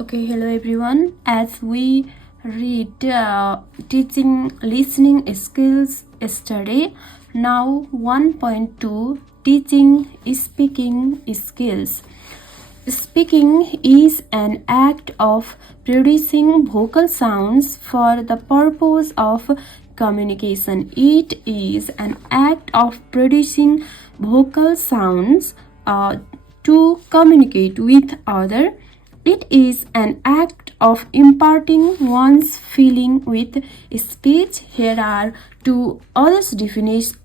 Okay, hello everyone. As we read teaching listening skills yesterday, now 1.2 teaching speaking skills. Speaking is an act of producing vocal sounds for the purpose of communication. It is an act of producing vocal sounds to communicate with others. It is an act of imparting one's feeling with speech. Here are two other definition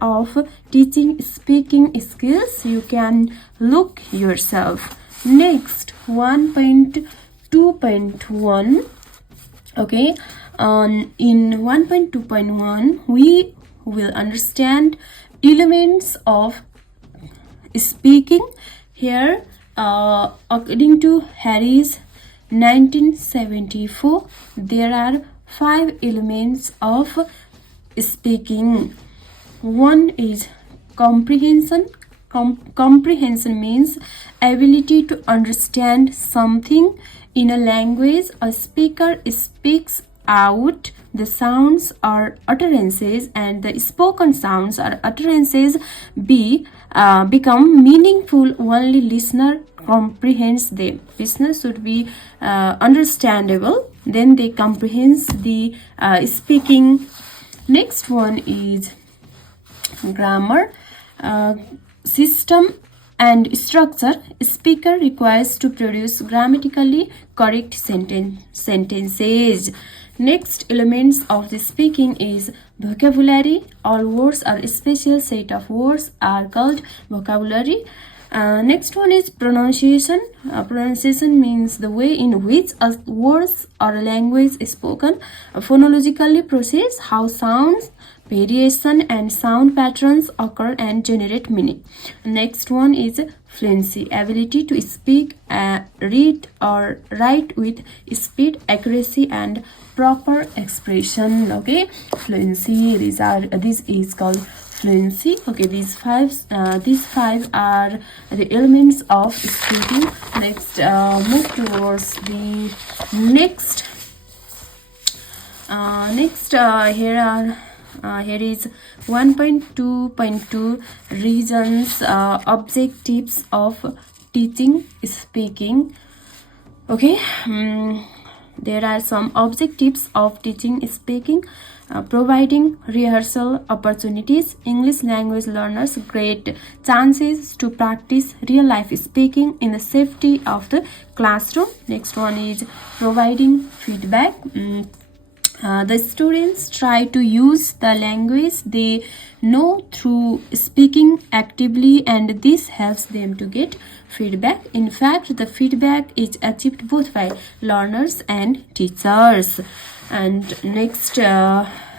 of teaching speaking skills. You can look yourself. Next, 1.2.1. Okay, in 1.2.1 we will understand elements of speaking. Here, according to Harris 1974, there are 5 elements of speaking. One is comprehension. Comprehension means ability to understand something in a language. A speaker speaks out the sounds or utterances, and the spoken sounds or utterances become meaningful only listener comprehends them. Listener should be understandable, then they comprehend the speaking. Next one is grammar. System and structure. Speaker requires to produce grammatically correct sentences. Next elements of the speaking is vocabulary. All words or a special set of words are called vocabulary. Next one is pronunciation. Pronunciation means the way in which a words or a language is spoken. Phonologically process how sounds, variation and sound patterns occur and generate meaning. Next one is fluency. Ability to speak, read or write with speed, accuracy and proper expression. Okay, fluency. This is called fluency. Okay, these five are the elements of speaking. Next, move towards the next. Here is 1.2.2 reasons, objectives of teaching speaking. Okay, there are some objectives of teaching speaking. Providing rehearsal opportunities. English language learners get chances to practice real life speaking in the safety of the classroom. Next one is providing feedback. The students try to use the language they know through speaking actively, and this helps them to get feedback. In fact, the feedback is achieved both by learners and teachers. And next,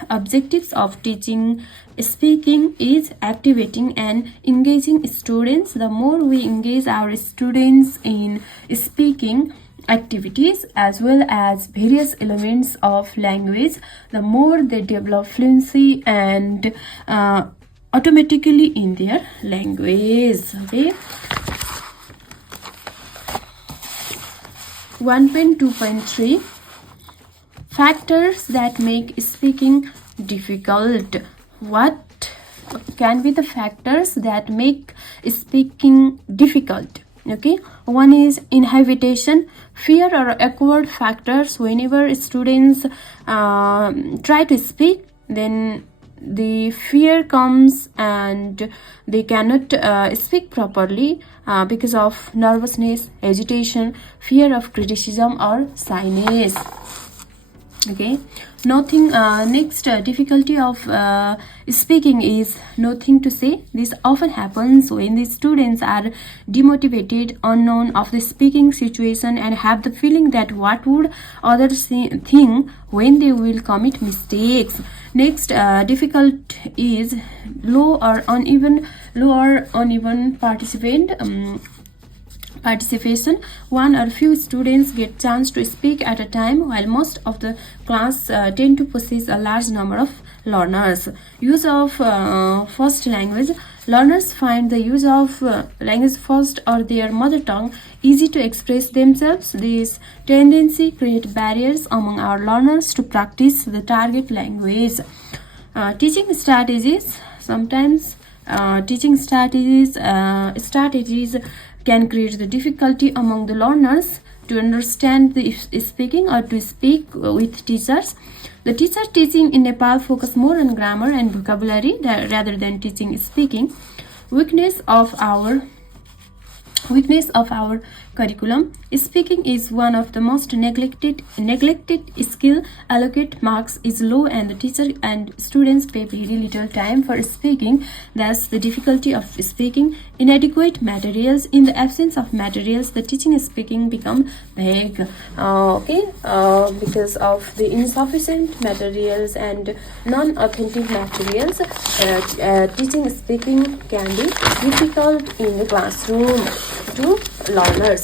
objectives of teaching speaking is activating and engaging students. The more we engage our students in speaking activities as well as various elements of language, the more they develop fluency and automatically in their language. Okay, 1.2.3 factors that make speaking difficult. What can be the factors that make speaking difficult? Okay, one is inhibition, fear or awkward factors. Whenever students try to speak, then the fear comes and they cannot speak properly because of nervousness, agitation, fear of criticism or shyness. Okay, next difficulty of speaking is nothing to say. This often happens when the students are demotivated, unknown of the speaking situation, and have the feeling that what would others think when they will commit mistakes. Next, difficult is low or uneven participation. One or few students get chance to speak at a time, while most of the class tend to possess a large number of learners. Use of first language. learners find the use of language first or their mother tongue easy to express themselves. This tendency creates barriers among our learners to practice the target language. Teaching strategies. Sometimes teaching strategies can create the difficulty among the learners to understand the speaking or to speak with teachers. The teacher teaching in Nepal focus more on grammar and vocabulary rather than teaching speaking. Weakness of our curriculum. Speaking is one of the most neglected skill. Allocate marks is low and the teacher and students pay very little time for speaking. Thus the difficulty of speaking. Inadequate materials. In the absence of materials, the teaching speaking become vague. Because of the insufficient materials and non-authentic materials, teaching speaking can be difficult in the classroom to learners.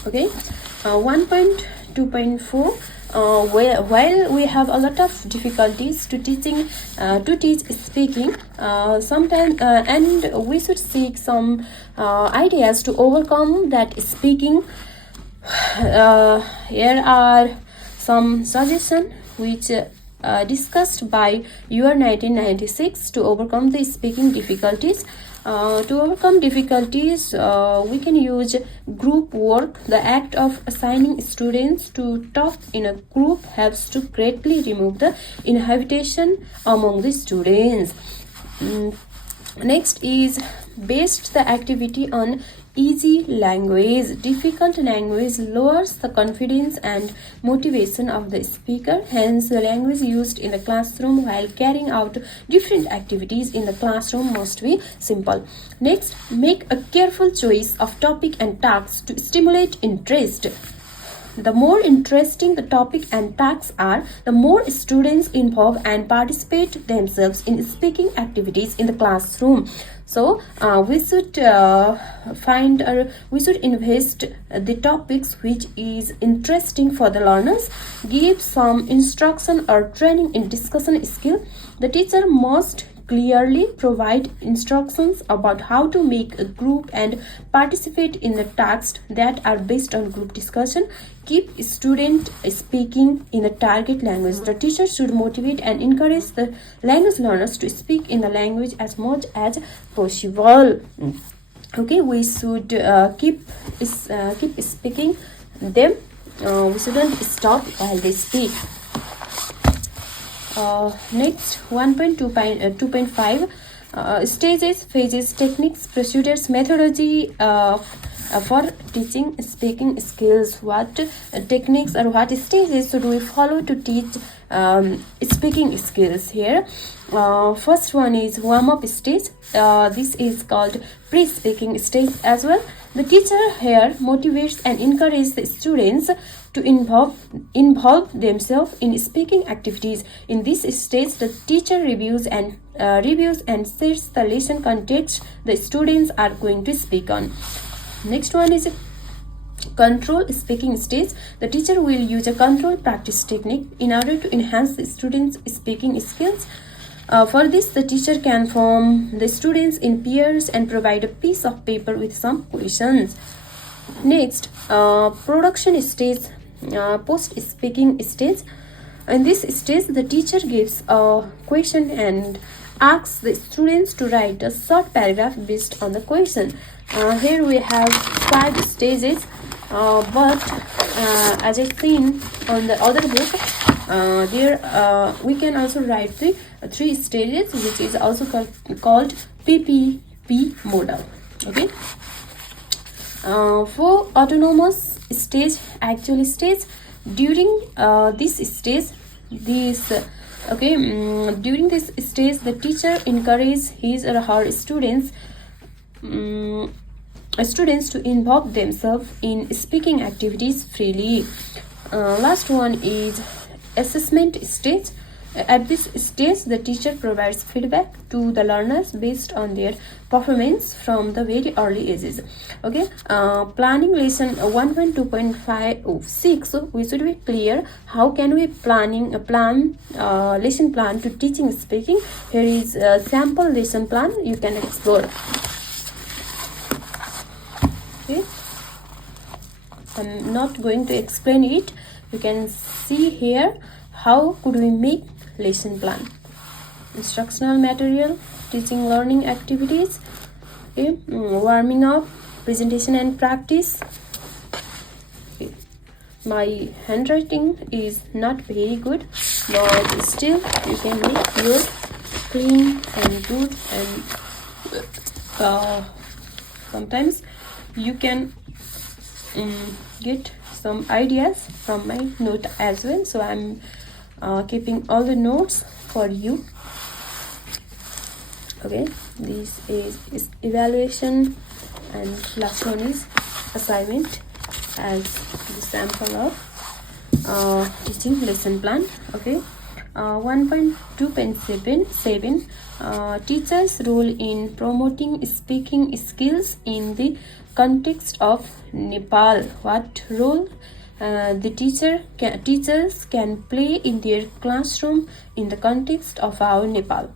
1.2.4 while we have a lot of difficulties to teach speaking, sometimes and we should seek some ideas to overcome that speaking. Here are some suggestions which discussed by UR 1996 to overcome the speaking difficulties. To overcome difficulties, we can use group work. The act of assigning students to talk in a group helps to greatly remove the inhibition among the students. Next is based the activity on easy language. Difficult language lowers the confidence and motivation of the speaker. Hence, the language used in the classroom while carrying out different activities in the classroom must be simple. Next, make a careful choice of topic and tasks to stimulate interest. The more interesting the topic and tasks are, the more students involve and participate themselves in speaking activities in the classroom. So we should invest the topics which is interesting for the learners. Give some instruction or training in discussion skill. The teacher must clearly provide instructions about how to make a group and participate in the tasks that are based on group discussion. Keep student speaking in the target language. The teacher should motivate and encourage the language learners to speak in the language as much as possible. We should keep speaking them. We shouldn't stop while they speak. Next, 1.2.5 stages, phases, techniques, procedures, methodology for teaching speaking skills. What techniques or what stages should we follow to teach speaking skills here? First one is warm-up stage. This is called pre-speaking stage as well. The teacher here motivates and encourages the students to involve themselves in speaking activities. In this stage, the teacher reviews and sets the lesson context the students are going to speak on. Next one is control speaking stage. The teacher will use a control practice technique in order to enhance the students' speaking skills. For this, the teacher can form the students in pairs and provide a piece of paper with some questions. Next, production stage, post-speaking stage. In this stage, the teacher gives a question and asks the students to write a short paragraph based on the question. Here we have 5 stages, but as I've seen on the other book, we can also write the 3 stages, which is also called PPP model. For autonomous stage, actual stage, during this stage, during this stage, the teacher encourages his or her students to involve themselves in speaking activities freely. Last one is assessment stage. At this stage, the teacher provides feedback to the learners based on their performance from the very early ages. Okay, planning lesson 1.2.56. We should be clear how can we plan lesson plan to teaching speaking. Here is a sample lesson plan you can explore. Okay, I'm not going to explain it. You can see here how could we make lesson plan. Instructional material, teaching learning activities, okay, warming up, presentation and practice. Okay. My handwriting is not very good, but still you can make your clean and good, and sometimes you can get some ideas from my note as well. So I'm keeping all the notes for you. Okay, this is evaluation, and last one is assignment as the sample of teaching lesson plan. Okay, 1.2.7 teachers' role in promoting speaking skills in the context of Nepal. What role the teachers can play in their classroom in the context of our Nepal?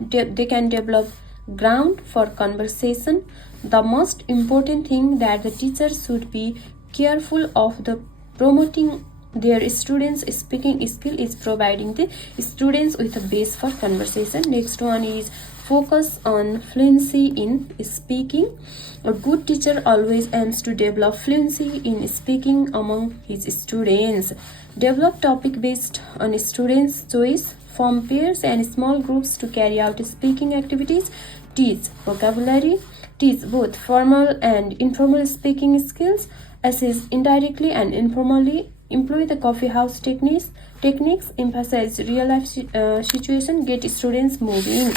They can develop ground for conversation. The most important thing that the teachers should be careful of the promoting their students' speaking skill is providing the students with a base for conversation. Next one is focus on fluency in speaking. A good teacher always aims to develop fluency in speaking among his students. Develop topic based on students' choice. Form pairs and small groups to carry out speaking activities. Teach vocabulary. Teach both formal and informal speaking skills. Assess indirectly and informally. Employ the coffee house techniques. Emphasize real life situation. Get students moving.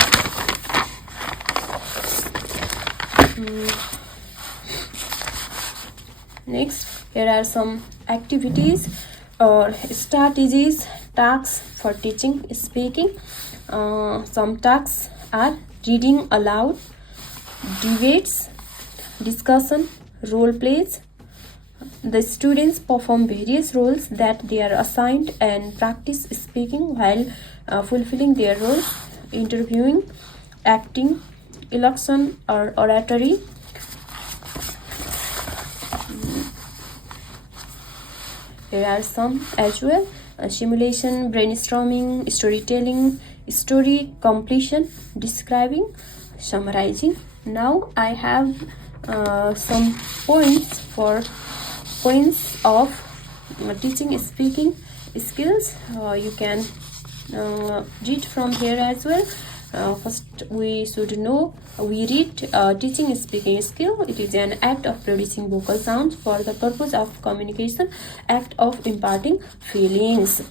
Next, here are some activities or strategies, tasks for teaching speaking. Some tasks are reading aloud, debates, discussion, role plays. The students perform various roles that they are assigned and practice speaking while fulfilling their roles: interviewing, acting, elocution or oratory. There are some as well: simulation, brainstorming, storytelling, story completion, describing, summarizing. Now I have some points of teaching speaking skills. You can read from here as well. First, we should know we read teaching speaking skill. It is an act of producing vocal sounds for the purpose of communication, act of imparting feelings.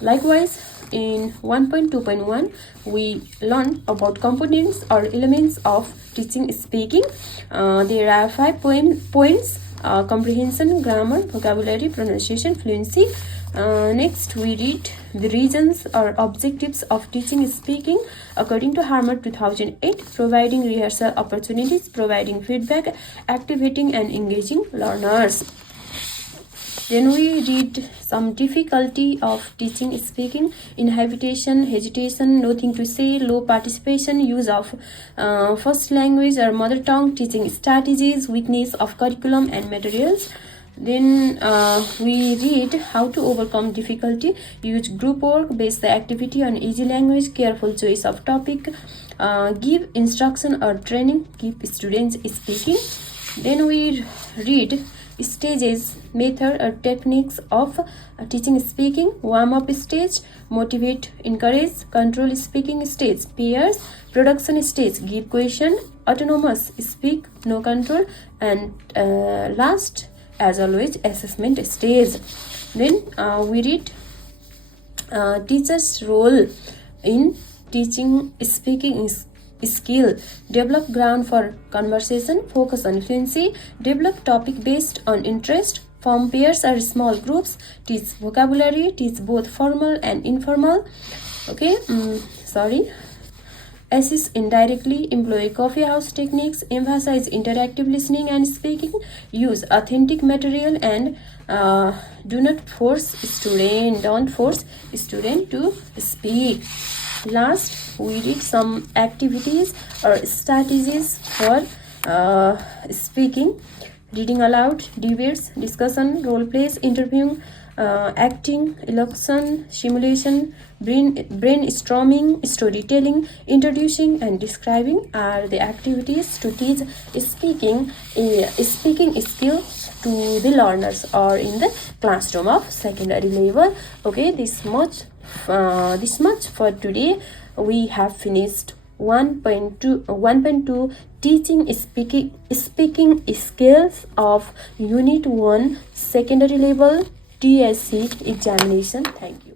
Likewise, in 1.2.1, we learn about components or elements of teaching speaking. There are 5 points: comprehension, grammar, vocabulary, pronunciation, fluency. Next, we read the reasons or objectives of teaching speaking according to Harmer 2008: providing rehearsal opportunities, providing feedback, activating and engaging learners. Then we read some difficulty of teaching speaking: inhibition, hesitation, nothing to say, low participation, use of first language or mother tongue, teaching strategies, weakness of curriculum and materials. Then we read how to overcome difficulty: use group work, base the activity on easy language, careful choice of topic, give instruction or training, keep students speaking. Then we read stages, method or techniques of teaching speaking: warm up stage, motivate, encourage, control speaking stage, pairs, production stage, give question, autonomous, speak, no control, and last, as always, assessment stage. Then we read teacher's role in teaching speaking skill: develop ground for conversation, focus on fluency, develop topic based on interest, Form pairs or small groups. Teach vocabulary. Teach both formal and informal. Okay, Assist indirectly, employ coffee house techniques, emphasize interactive listening and speaking, use authentic material, and don't force student to speak. Last, we read some activities or strategies for speaking: reading aloud, debates, discussion, role plays, interviewing, acting, elocution, simulation, brainstorming, storytelling, introducing, and describing are the activities to teach speaking skill to the learners or in the classroom of secondary level. Okay, this much for today. We have finished 1.2 teaching speaking skills of unit 1 secondary level TSC examination. Thank you.